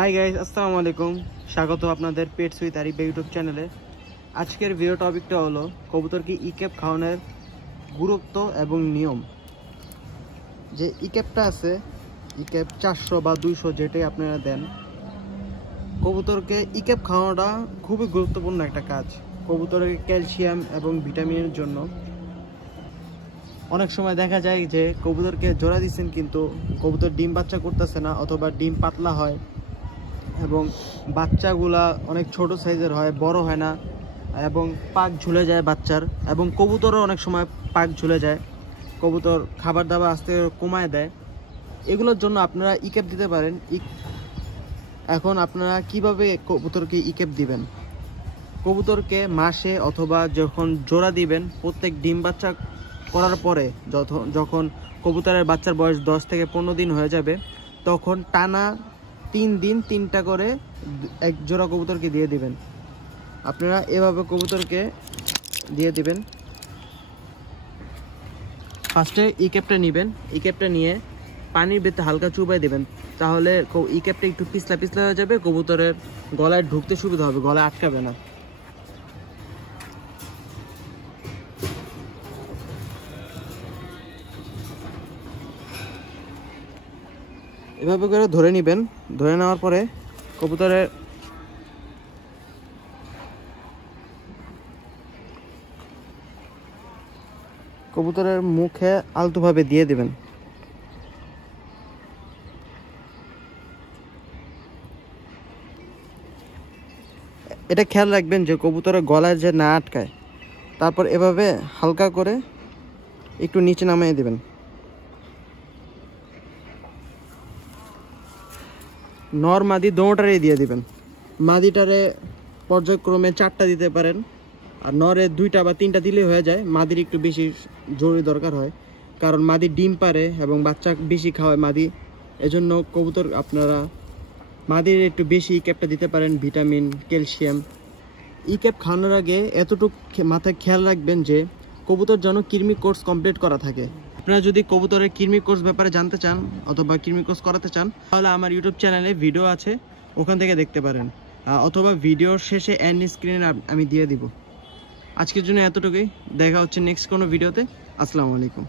Hi guys, আসসালামু আলাইকুম। স্বাগত আপনাদের পেটস উইথ আরিফ ইউটিউব চ্যানেলে। আজকের ভিডিও টপিকটা হলো কবুতরকে ইক্যাপ খাওয়ানোর গুরুত্ব এবং নিয়ম। যে ইক্যাপটা আছে, ইক্যাপ 400 বা 200 যেটাই আপনারা দেন, কবুতরকে ইক্যাপ খাওয়ানোটা খুবই গুরুত্বপূর্ণ একটা কাজ। কবুতরের ক্যালসিয়াম এবং ভিটামিনের জন্য অনেক সময় দেখা যায় যে কবুতরকে জোড়া দিচ্ছেন কিন্তু কবুতর ডিম বাচ্চা করতেছে না, অথবা ডিম পাতলা হয় এবং বাচ্চাগুলা অনেক ছোট সাইজের হয়, বড় হয় না এবং পাক ঝুলে যায় বাচ্চার, এবং কবুতরও অনেক সময় পাক ঝুলে যায়, কবুতর খাবার দাবার আস্তে কমায় দেয়। এগুলোর জন্য আপনারা ইক্যাপ দিতে পারেন। এখন আপনারা কিভাবে কবুতরকে ইক্যাপ দিবেন? কবুতরকে মাসে অথবা যখন জোড়া দিবেন, প্রত্যেক ডিম বাচ্চা করার পরে যখন কবুতরের বাচ্চার বয়স 10 থেকে 15 দিন হয়ে যাবে, তখন টানা 3 দিন 3টা করে এক জোড়া কবুতরকে দিয়ে দিবেন। আপনারা এভাবে কবুতরকে দিয়ে দিবেন। ফার্স্টে ইক্যাপটা নেবেন, ইক্যাপটা নিয়ে পানির ভেতরে হালকা চুবাই দেবেন, তাহলে ইক্যাপটা একটু পিছলা পিছলা হয়ে যাবে, কবুতরের গলায় ঢুকতে সুবিধা হবে, গলায় আটকাবে না। এভাবে করে ধরে নেবেন। ধরে নেওয়ার পরে কবুতরের মুখে আলতোভাবে দিয়ে দিবেন। এটা খেয়াল রাখবেন যে কবুতরের গলায় যে না আটকায়। তারপর এভাবে হালকা করে একটু নিচে নামিয়ে দিবেন। নর মাদি দোনোটারে দিয়ে দিবেন। মাদিটারে পর্যায়ক্রমে 4টা দিতে পারেন, আর নরে 2টা বা 3টা দিলেই হয়ে যায়। মাদির একটু বেশি জরুরি দরকার হয়, কারণ মাদি ডিম পারে এবং বাচ্চা বেশি খাওয়ায় মাদি। এজন্য কবুতর আপনারা মাদির একটু বেশি ইক্যাপটা দিতে পারেন, ভিটামিন, ক্যালসিয়াম। ইক্যাপ খাওয়ানোর আগে এতটুকু মাথায় খেয়াল রাখবেন যে কবুতর যেন কৃমি কোর্স কমপ্লিট করা থাকে। আপনারা যদি কবুতরের কৃমি কোর্স ব্যাপারে জানতে চান অথবা কৃমি কোর্স করাতে চান, তাহলে আমার ইউটিউব চ্যানেলে ভিডিও আছে, ওখান থেকে দেখতে পারেন, অথবা ভিডিওর শেষে এন্ড স্ক্রিনে আমি দিয়ে দিব। আজকের জন্য এতটুকুই। দেখা হচ্ছে নেক্সট কোনো ভিডিওতে। আসসালামু আলাইকুম।